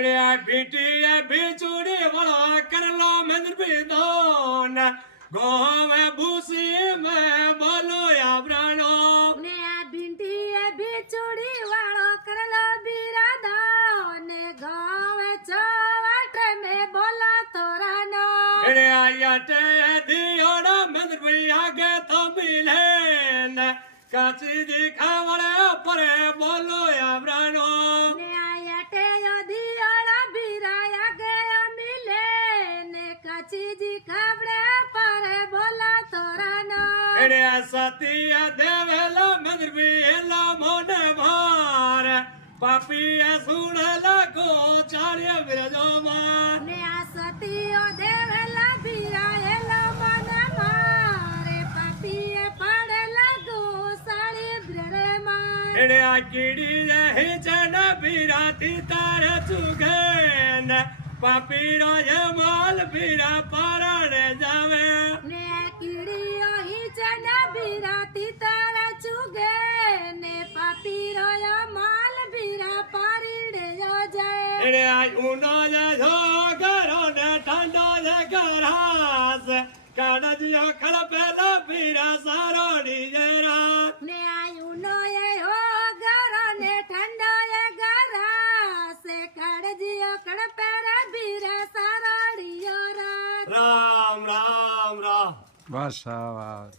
अरे बेटी बिचूड़ी वाला कर लो मंदिर पे दान गाँव में भूसी में बोलो या प्राणो ने आ भिंटी बिचूड़ी वालो करलो बिरादा ने गाँव चौवट में बोला तोरा नो अरे आयटे दियोड़ा मंदिर पे आगे तो मिले न काची दिखा वाले परे बोलो या प्राणो ने आयटे दियोड़ा बिराया गया मिले ने काची जी खबरे पर बोला तोरा नो अरे सतिया देवेला मंदिर पे एला मोने भार पापिया सुनला को चार्य विरजो मान ने आ सतियो देवेला बिरायला मन मारे पापिये पड़ेला गोसाळी ब्रड़े मार अरे कीड़ी रही चन बिराती तारे चुगेन पापीरो ये माल बिरा पाराने जावे ने कीड़ियो ही जन बिराती तारा चुगे ने पापीरो या माल बिरा पारीड़े यो जाए अरे उनो ये जो करो ने ठंडो ये करास काडजियो खड़पेला बिरा सारो डीजेरा ने आयु नो ये हो गरो ने ठंडो ये गरा से कड़जियो कड़पेरा बिरा सारोड़ियो रात राम राम राम बस आवाज